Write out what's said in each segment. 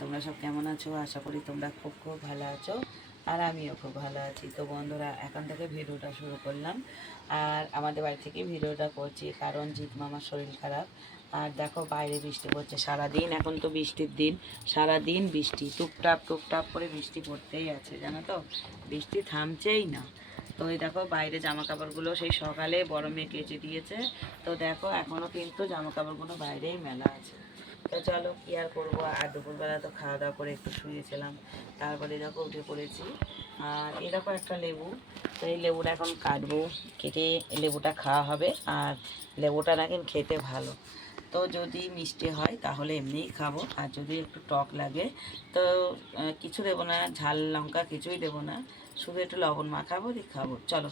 তোমরা সব কেমন আছো? আশা করি তোমরা খুব খুব ভালো আছো, আর আমিও খুব ভালো আছি। তো বন্ধুরা, এখন থেকে ভিডিওটা শুরু করলাম, আর আমাদের বাড়ি থেকে ভিডিওটা করছি কারণ জিৎ মামার শরীর খারাপ। আর দেখো বাইরে বৃষ্টি পড়ছে সারাদিন, এখন তো বৃষ্টির দিন, সারাদিন বৃষ্টি, টুপটাপ টুপটাপ করে বৃষ্টি পড়তেই আছে, জানো তো, বৃষ্টি থামছেই না। তো এই দেখো বাইরে জামা কাপড়গুলো সেই সকালে বড় মেয়ে কেচে দিয়েছে, তো দেখো এখনও কিন্তু জামা কাপড়গুলো বাইরেই মেলা আছে। তো চলো কী আর করবো, আর দুপুরবেলা তো খাওয়া দাওয়া করে একটু শুয়েছিলাম, তারপরে দেখো উঠে পড়েছি। আর এরকম একটা লেবু, তো এই লেবুটা এখন কাটবো, কেটে লেবুটা খাওয়া হবে। আর লেবুটা নাকি খেতে ভালো, তো যদি মিষ্টি হয় তাহলে এমনিই খাবো, আর যদি একটু টক লাগে তো কিছু দেবো না, ঝাল লঙ্কা কিছুই দেবো না, শুধু একটু লবণ মাখাবো দিয়ে খাবো। চলো।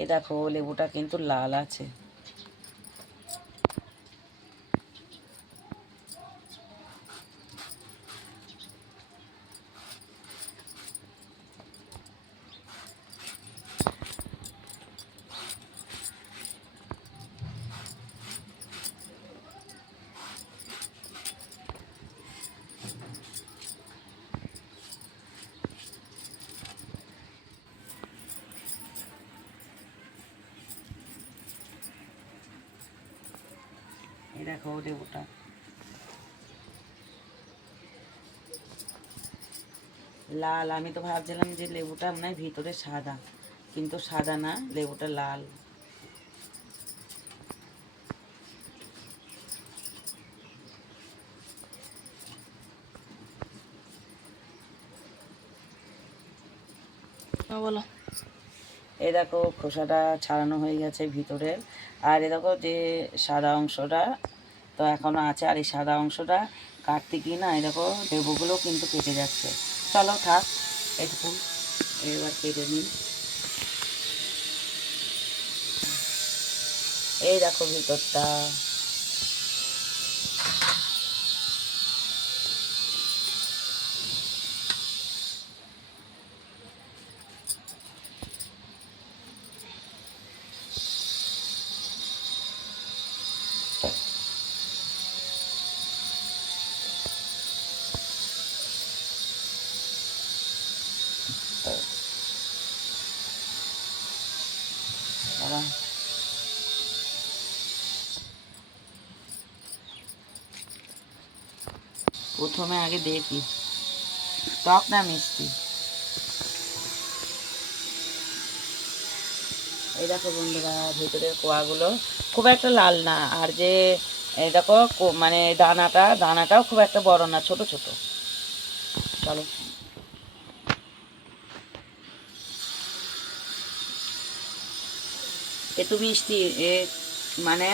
এই দেখো লেবুটা কিন্তু লাল আছে। এই দেখো লেবুটা লাল, আমি তো ভাবছিলাম যে লেবুটা মনে হয় ভিতরে সাদা, কিন্তু সাদা না, লেবুটা লাল। বলো। এই দেখো খোসাটা ছাড়ানো হয়ে গেছে ভিতরের, আর এ দেখো যে সাদা অংশটা তো এখনও আছে, আর এই সাদা অংশটা কাটতে গিয়ে না এই দেখো লেবুগুলো কিন্তু কেটে যাচ্ছে। চলো থাক এটুকু, এবার কেটে নিই। এই দেখো ভিতরটা, বাবা প্রথমে আগে দেখি টক না মিষ্টি। এই দেখো বন্ধুরা ভেতরের কোয়াগুলো খুব একটা লাল না, আর যে এই দেখো মানে দানাটাও খুব একটা বড় না, ছোট ছোট। চলো। একটু মিষ্টি, এ মানে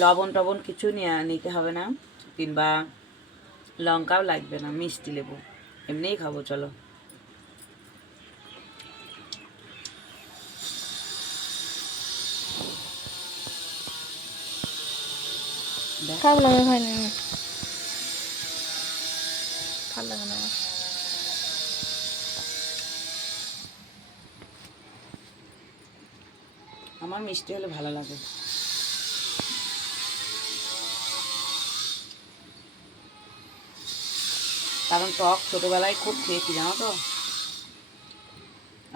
লবণ টবণ কিছু নিতে হবে না, কিংবা লঙ্কাও লাগবে না, মিষ্টি লেবু, এমনিই খাবো। চলো। খাবো না, খাই না, ভালো লাগে না। আমার মিষ্টি হলে ভালো লাগে, কারণ টক ছোটোবেলায় খুব খেয়েছি, জানো তো,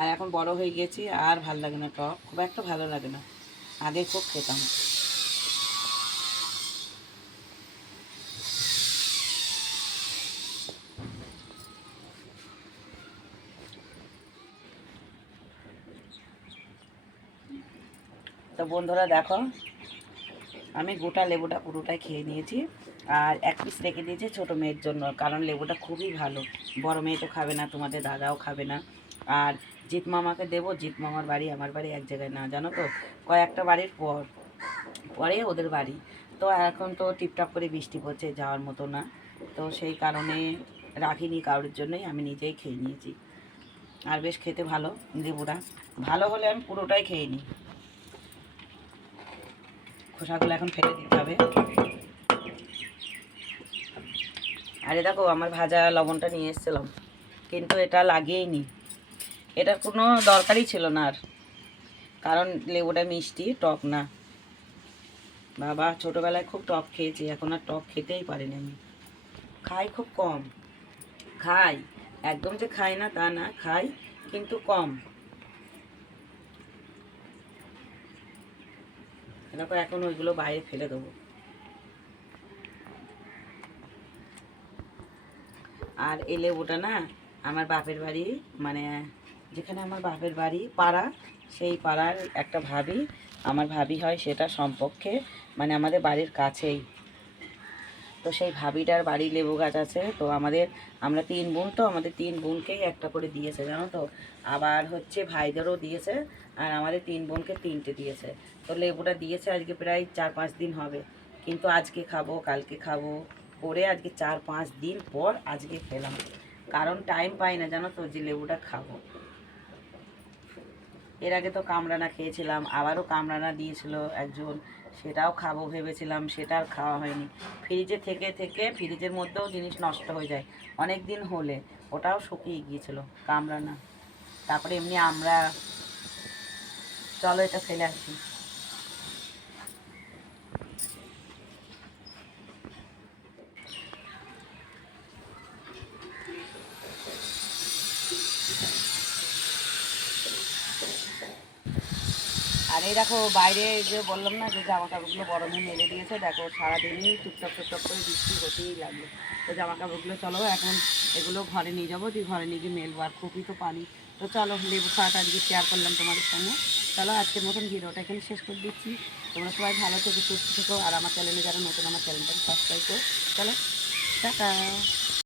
আর এখন বড় হয়ে গেছি আর ভালো লাগে না, টক খুব একটা ভালো লাগে না, আগে খুব খেতাম। তো বন্ধুরা দেখো আমি গোটা লেবুটা পুরোটাই খেয়ে নিয়েছি, আর এক পিস রেখে দিয়েছি ছোটো মেয়ের জন্য, কারণ লেবুটা খুবই ভালো, বড় মেয়ে তো খাবে না, তোমাদের দাদাও খাবে না। আর জিৎ মামাকে দেবো, জিৎ মামার বাড়ি আমার বাড়ি এক জায়গায় না, জানো তো, কয়েকটা বাড়ির পরে ওদের বাড়ি। তো এখন তো টিপটাপ করে বৃষ্টি পড়ছে, যাওয়ার মতো না, তো সেই কারণে রাখিনি কারোর জন্যই, আমি নিজেই খেয়ে নিয়েছি। আর বেশ খেতে ভালো, লেবুটা ভালো হলে আমি পুরোটাই খেয়ে নিই। খোসাগুলো এখন ফেলে দিতে হবে। আরে দেখো আমার ভাজা লবণটা নিয়ে এসেছিলাম, কিন্তু এটা লাগিয়েইনি, এটার কোনো দরকারই ছিল না আর, কারণ লেবুটা মিষ্টি, টক না। বাবা ছোটোবেলায় খুব টক খেয়েছি, এখন আর টক খেতেই পারিনি আমি। খাই খুব কম, খাই, একদম যে খাই না তা না, খাই কিন্তু কম। দেখো এখন ওইগুলো বাইরে ফেলে দেবো। আর এই লেবুটা না আমার বাপের বাড়ি, মানে যেখানে আমার বাপের বাড়ি পাড়া, সেই পাড়ার একটা ভাবি, আমার ভাবি হয় সেটা সম্পর্কে, মানে আমাদের বাড়ির কাছেই। তো সেই ভাবিটার বাড়ি লেবু গাছ আছে, তো আমরা 3 বোন, তো আমাদের 3 বোনকেই একটা করে দিয়েছে জানো তো। আবার হচ্ছে ভাইদেরও দিয়েছে, আর আমাদের 3 বোনকে 3টে দিয়েছে। তো লেবুটা দিয়েছে আজকে প্রায় 4-5 দিন হবে, কিন্তু আজকে খাবো কালকে খাবো করে আজকে 4-5 দিন পর আজকে খেলাম, কারণ টাইম পাই না জানো তো যে লেবুটা খাবো। এর আগে তো কামরানা খেয়েছিলাম, আবারও কামরানা দিয়েছিল একজন, সেটাও খাবো ভেবেছিলাম, সেটা আর খাওয়া হয়নি। ফ্রিজে থেকে থেকে ফ্রিজের মধ্যেও জিনিস নষ্ট হয়ে যায় অনেক দিন হলে, ওটাও শুকিয়ে গিয়েছিল কামরানা। তারপরে এমনি আমরা, চলো এটা ফেলে আসি। আর এই দেখো বাইরে যে বললাম না যে জামা কাপড়গুলো গরমে মেলে দিয়েছে, দেখো সারাদিনই টুকটাক টুকটাক করে বৃষ্টি হতেই লাগলো। তো জামা কাপড়গুলো চলো এখন এগুলো ঘরে নিয়ে যাবো, দিয়ে ঘরে নিয়ে গিয়ে মেলবো, আর খুবই তো পানি। তো চলো লেবু খাওয়াটা আজকে শেয়ার করলাম তোমাদের সঙ্গে। চলো আজকের মতন ভিডিওটা এখানে শেষ করে দিচ্ছি। তোমরা সবাই ভালো থেকো, সুস্থ থেকো, আর আমার চ্যানেলে যারা নতুন আমার চ্যানেলটাকে সাবস্ক্রাইব করো। চলো টাটা।